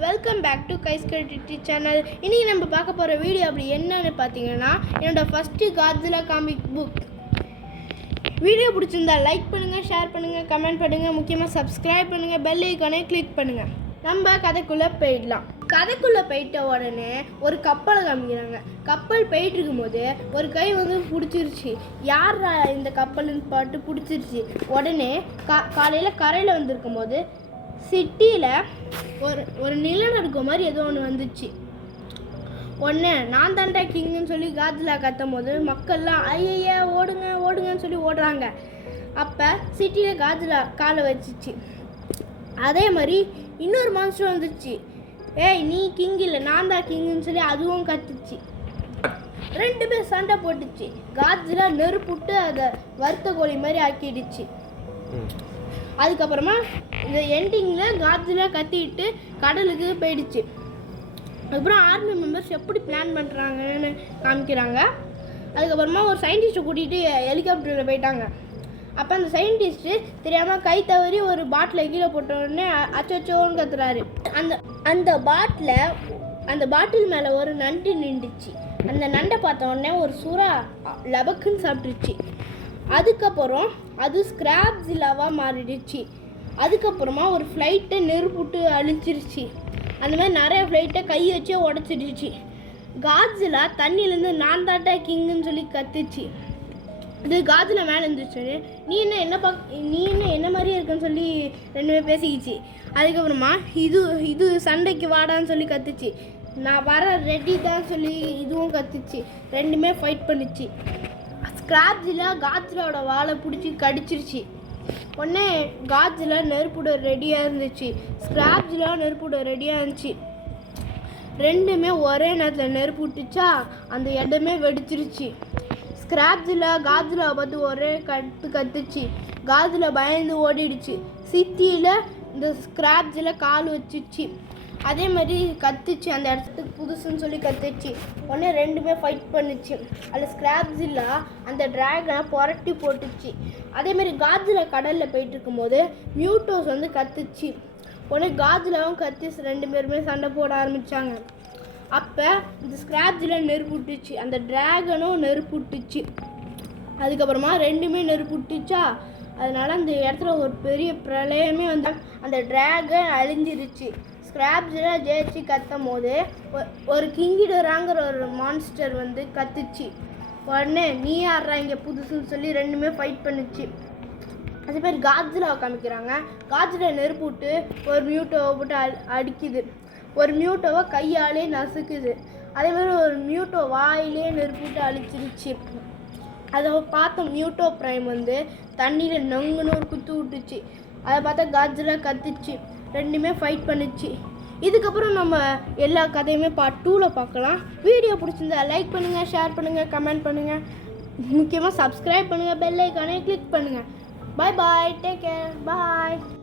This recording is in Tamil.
Welcome back to guys creativity channel. இன்றைக்கி நம்ம பார்க்க போகிற வீடியோ அப்படி என்னன்னு பார்த்தீங்கன்னா, என்னோடய first Godzilla comic book. Video பிடிச்சிருந்தா லைக் பண்ணுங்கள், ஷேர் பண்ணுங்கள், கமெண்ட் பண்ணுங்கள், முக்கியமாக சப்ஸ்கிரைப் பண்ணுங்கள், பெல் ஐக்கானே கிளிக் பண்ணுங்கள். நம்ம கதைக்குள்ளே போயிடலாம். கதைக்குள்ளே போயிட்ட உடனே ஒரு கப்பலை காமிக்கிறாங்க. கப்பல் போயிட்டு இருக்கும்போது ஒரு கை வந்து பிடிச்சிருச்சு. யார் இந்த கப்பல்னு பாட்டு பிடிச்சிருச்சு. உடனே காலையில் கரையில் வந்திருக்கும் போது சிட்டியில் ஒரு நிலநடுக்கம் மாதிரி ஏதோ ஒன்று வந்துச்சு. ஒன்று நான் தாண்டா கிங்குன்னு சொல்லி காட்ஸில்லா கத்தும் போது மக்கள்லாம் ஐயா ஓடுங்க ஓடுங்கன்னு சொல்லி ஓடுறாங்க. அப்போ சிட்டியில் காட்ஸில்லா காலை வச்சிச்சு. அதே மாதிரி இன்னொரு மான்ஸ்டர் வந்துச்சு. ஏய் நீ கிங் இல்லை நான் தான் கிங்குன்னு சொல்லி அதுவும் கத்துச்சு. ரெண்டு பேர் சண்டை போட்டுச்சு. காட்ஸில்லா நெருப்புட்டு அதை வறுத்த கோழி மாதிரி ஆக்கிடுச்சு. அதுக்கப்புறமா இந்த எண்டிங்கில் காட்ஸில்லா கத்திட்டு கடலுக்கு போயிடுச்சு. அதுக்கப்புறம் ஆர்மி மெம்பர்ஸ் எப்படி பிளான் பண்ணுறாங்கன்னு காமிக்கிறாங்க. அதுக்கப்புறமா ஒரு சயின்டிஸ்ட்டை கூட்டிகிட்டு ஹெலிகாப்டரில் போயிட்டாங்க. அப்போ அந்த சயின்டிஸ்ட்டு தெரியாமல் கை தவறி ஒரு பாட்டிலை கீழே போட்ட உடனே அச்சோன்னு கத்துறாரு. அந்த பாட்டில் மேலே ஒரு நண்டு நின்றுச்சு. அந்த நண்டை பார்த்த உடனே ஒரு சுறா லபக்குன்னு சாப்பிட்டுருச்சு. அதுக்கப்புறம் அது ஸ்கிராப்ஸில்லாவாக மாறிடுச்சு. அதுக்கப்புறமா ஒரு ஃப்ளைட்டை நெருப்புட்டு அழிச்சிருச்சு. அந்த மாதிரி நிறைய ஃப்ளைட்டை கை வச்சே உடச்சிடுச்சு. காட்ஸில்லா தண்ணியிலேருந்து நான் தாட்டா கிங்குன்னு சொல்லி கத்துச்சு. இது காட்ஸில்லா மேலே இருந்துச்சு. நீ என்ன மாதிரியே இருக்குன்னு சொல்லி ரெண்டுமே பேசிக்கிச்சு. அதுக்கப்புறமா இது சண்டைக்கு வாடான்னு சொல்லி கத்துச்சு. நான் வர ரெடி தான் சொல்லி இதுவும் கத்துச்சு. ரெண்டுமே ஃபைட் பண்ணிச்சு. ஸ்கிராப்ஸில்லா காட்ஸில்லாவோட வாழை பிடிச்சி கடிச்சிருச்சு. உடனே காட்ஸில்லா நெருப்புட ரெடியாக இருந்துச்சு. ஸ்கிராப்ஸில்லா நெருப்புட ரெடியாக இருந்துச்சு. ரெண்டுமே ஒரே நேரத்தில் நெருப்பு விட்டுச்சா அந்த இடமே வெடிச்சிருச்சு. ஸ்கிராப்ஸில்லா காட்ஸில்லாவை பார்த்து ஒரே கத்துச்சு. காட்ஸில்லா பயந்து ஓடிடுச்சு. சிட்டியில் இந்த ஸ்கிராப்ஸில்லா கால் வச்சிச்சு. அதே மாதிரி கத்துச்சு. அந்த இடத்துக்கு புதுசுன்னு சொல்லி கத்துச்சு. உடனே ரெண்டுமே ஃபைட் பண்ணிச்சு. அதில் ஸ்கிராப்ஸில்லா அந்த ட்ராகனை புரட்டி போட்டுச்சு. அதே மாதிரி காட்ஸில்லா கடலில் போயிட்டு இருக்கும்போது மியூட்டோஸ் வந்து கத்துச்சு. உடனே காட்ஸில்லாவும் கத்தி ரெண்டு பேருமே சண்டை போட ஆரம்பித்தாங்க. அப்போ இந்த ஸ்கிராப்ஸில்லா நெருப்பு விட்டுச்சு. அந்த ட்ராகனும் நெருப்பு விட்டுச்சு. அதுக்கப்புறமா ரெண்டுமே நெருப்பு விட்டுச்சா அதனால் அந்த இடத்துல ஒரு பெரிய பிரளயமே வந்து அந்த ட்ராகன் அழிஞ்சிருச்சு. ஸ்கிராப்ஸில்லா ஜெயிச்சு கத்தும் போது ஒரு கிங்கிடோராங்கிற ஒரு மான்ஸ்டர் வந்து கத்துச்சு. உடனே நீ யாரா இங்கே புதுசுன்னு சொல்லி ரெண்டுமே ஃபைட் பண்ணிச்சு. அதே மாதிரி காட்ஸில்லாவை காமிக்கிறாங்க. காட்ஸில்லா நெருப்பு விட்டு ஒரு மியூட்டோவை போட்டு அடிக்குது. ஒரு மியூட்டோவை கையாலே நசுக்குது. அதே மாதிரி ஒரு மியூட்டோ வாயிலே நெருப்பு விட்டு அழிச்சிருச்சு. அதை பார்த்த மியூட்டோ ப்ரைம் வந்து தண்ணியில் நொங்குன்னு ஒரு குத்து விட்டுச்சு. அதை பார்த்தா காட்ஸில்லா கத்துச்சு. ரெண்டுமே ஃபைட் பண்ணிச்சு. இதுக்கப்புறம் நம்ம எல்லா கதையுமே பார்ட் 2ல் பார்க்கலாம். வீடியோ பிடிச்சிருந்தா லைக் பண்ணுங்கள், ஷேர் பண்ணுங்கள், கமெண்ட் பண்ணுங்கள், முக்கியமாக சப்ஸ்கிரைப் பண்ணுங்கள், பெல் ஐக்கானே கிளிக் பண்ணுங்கள். பாய் பாய், டேக் கேர், பாய்.